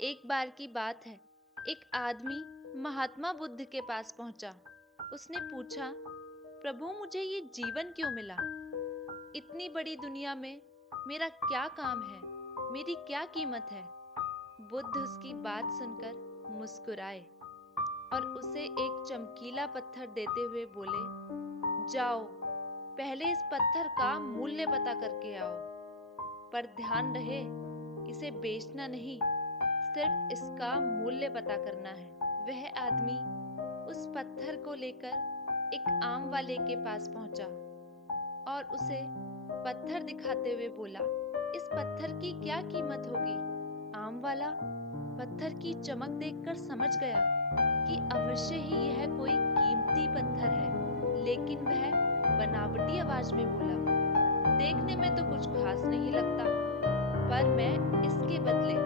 एक बार की बात है, एक आदमी महात्मा बुद्ध के पास पहुंचा। उसने पूछा, प्रभु मुझे ये जीवन क्यों मिला? इतनी बड़ी दुनिया में मेरा क्या काम है? मेरी क्या कीमत है? बुद्ध उसकी बात सुनकर मुस्कुराए और उसे एक चमकीला पत्थर देते हुए बोले, जाओ, पहले इस पत्थर का मूल्य पता करके आओ। पर ध्यान रहे, इसे बेचना नहीं, सिर्फ इसका मूल्य पता करना है। वह आदमी उस पत्थर को लेकर एक आम वाले के पास पहुंचा और उसे पत्थर दिखाते हुए बोला, इस पत्थर की क्या कीमत होगी? आम वाला पत्थर की चमक देखकर समझ गया कि अवश्य ही यह कोई कीमती पत्थर है, लेकिन वह बनावटी आवाज में बोला, देखने में तो कुछ खास नहीं लगता, पर मैं इसके बदले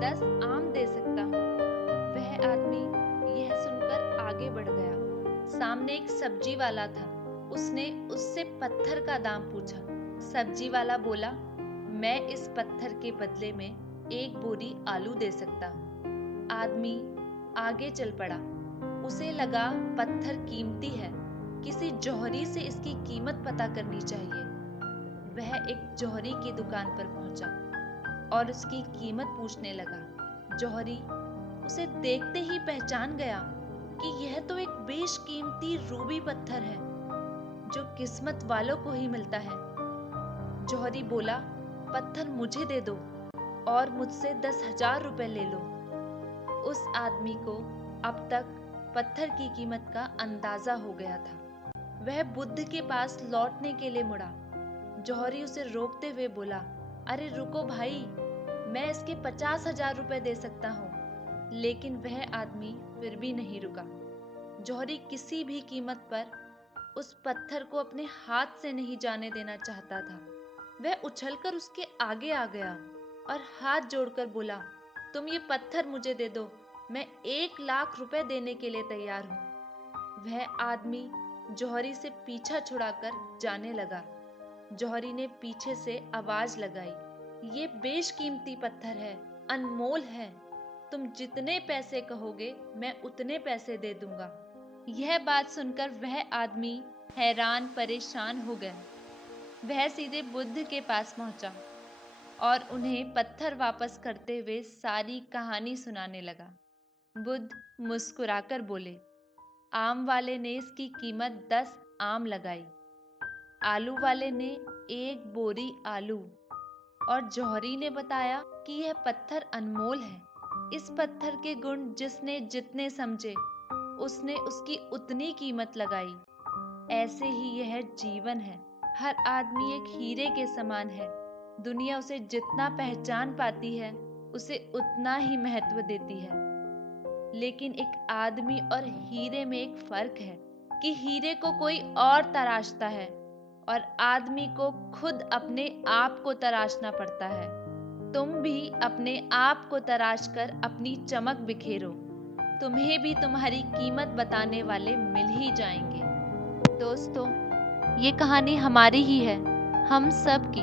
10 आम दे सकता हूँ। वह आदमी यह सुनकर आगे बढ़ गया। सामने एक सब्जी वाला था। उसने उससे पत्थर का दाम पूछा। सब्जी वाला बोला, मैं इस पत्थर के बदले में 1 बोरी आलू दे सकता हूँ। आदमी आगे चल पड़ा। उसे लगा पत्थर कीमती है, किसी जौहरी से इसकी कीमत पता करनी चाहिए। वह एक जौहरी की दुकान पर पहुंचा और उसकी कीमत पूछने लगा। जौहरी उसे देखते ही पहचान गया कि यह तो एक बेशकीमती रूबी पत्थर है जो किस्मत वालों को ही मिलता है। जौहरी बोला, पत्थर मुझे दे दो और मुझसे 10,000 रुपए ले लो। उस आदमी को अब तक पत्थर की कीमत का अंदाजा हो गया था। वह बुद्ध के पास लौटने के लिए मुड़ा। जौहरी उसे रोकते हुए बोला, अरे रुको भाई, मैं इसके 50,000 रुपए दे सकता हूँ। लेकिन वह आदमी फिर भी नहीं रुका। जौहरी किसी भी कीमत पर उस पत्थर को अपने हाथ से नहीं जाने देना चाहता था। वह उछलकर उसके आगे आ गया और हाथ जोड़कर बोला, तुम ये पत्थर मुझे दे दो, मैं 1,00,000 रुपए देने के लिए तैयार हूँ। वह आदमी जौहरी से पीछा छुड़ाकर जाने लगा। जौहरी ने पीछे से आवाज लगाई, ये बेशकीमती पत्थर है, अनमोल है, तुम जितने पैसे कहोगे मैं उतने पैसे दे दूंगा। यह बात सुनकर वह आदमी हैरान परेशान हो गया। वह सीधे बुद्ध के पास पहुंचा और उन्हें पत्थर वापस करते हुए सारी कहानी सुनाने लगा। बुद्ध मुस्कुराकर बोले, आम वाले ने इसकी कीमत 10 आम लगाई, आलू वाले ने 1 बोरी आलू, और जौहरी ने बताया कि यह पत्थर अनमोल है। इस पत्थर के गुण जिसने जितने समझे, उसने उसकी उतनी कीमत लगाई। ऐसे ही यह जीवन है। हर आदमी एक हीरे के समान है। दुनिया उसे जितना पहचान पाती है, उसे उतना ही महत्व देती है। लेकिन एक आदमी और हीरे में एक फर्क है कि हीरे को कोई और तराशता है और आदमी को खुद अपने आप को तराशना पड़ता है। तुम भी अपने आप को तराश कर अपनी चमक बिखेरो। तुम्हें भी तुम्हारी कीमत बताने वाले मिल ही जाएंगे। दोस्तों, ये कहानी हमारी ही है, हम सब की,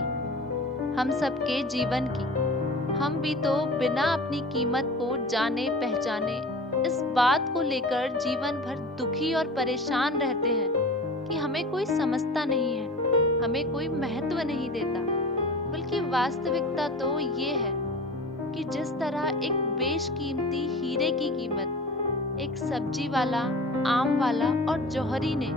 हम सबके जीवन की। हम भी तो बिना अपनी कीमत को जाने पहचाने इस बात को लेकर जीवन भर दुखी और परेशान रहते हैं कि हमें कोई समझता नहीं है, हमें कोई महत्व नहीं देता। बल्कि वास्तविकता तो ये है कि जिस तरह एक बेशकीमती हीरे की कीमत एक सब्जी वाला, आम वाला और जौहरी ने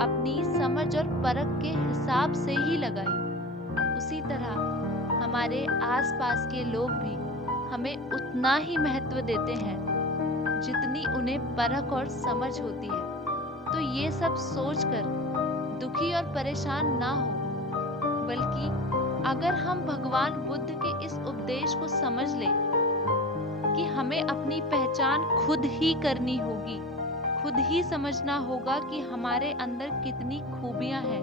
अपनी समझ और परख के हिसाब से ही लगाई, उसी तरह हमारे आसपास के लोग भी हमें उतना ही महत्व देते हैं जितनी उन्हें परख और समझ होती है। तो ये सब सोचकर दुखी और परेशान ना हो, बल्कि अगर हम भगवान बुद्ध के इस उपदेश को समझ लें कि हमें अपनी पहचान खुद ही करनी होगी, खुद ही समझना होगा कि हमारे अंदर कितनी खूबियां हैं,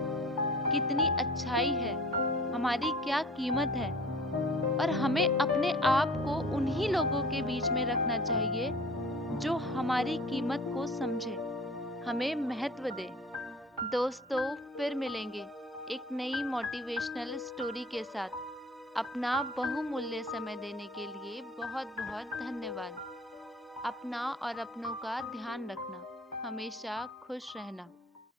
कितनी अच्छाई है, हमारी क्या कीमत है, और हमें अपने आप को उन्हीं लोगों के बीच में रखना चाहिए जो हमारी कीमत को समझे, हमें महत्व दे। दोस्तों, फिर मिलेंगे एक नई मोटिवेशनल स्टोरी के साथ। अपना बहुमूल्य समय देने के लिए बहुत बहुत धन्यवाद। अपना और अपनों का ध्यान रखना। हमेशा खुश रहना।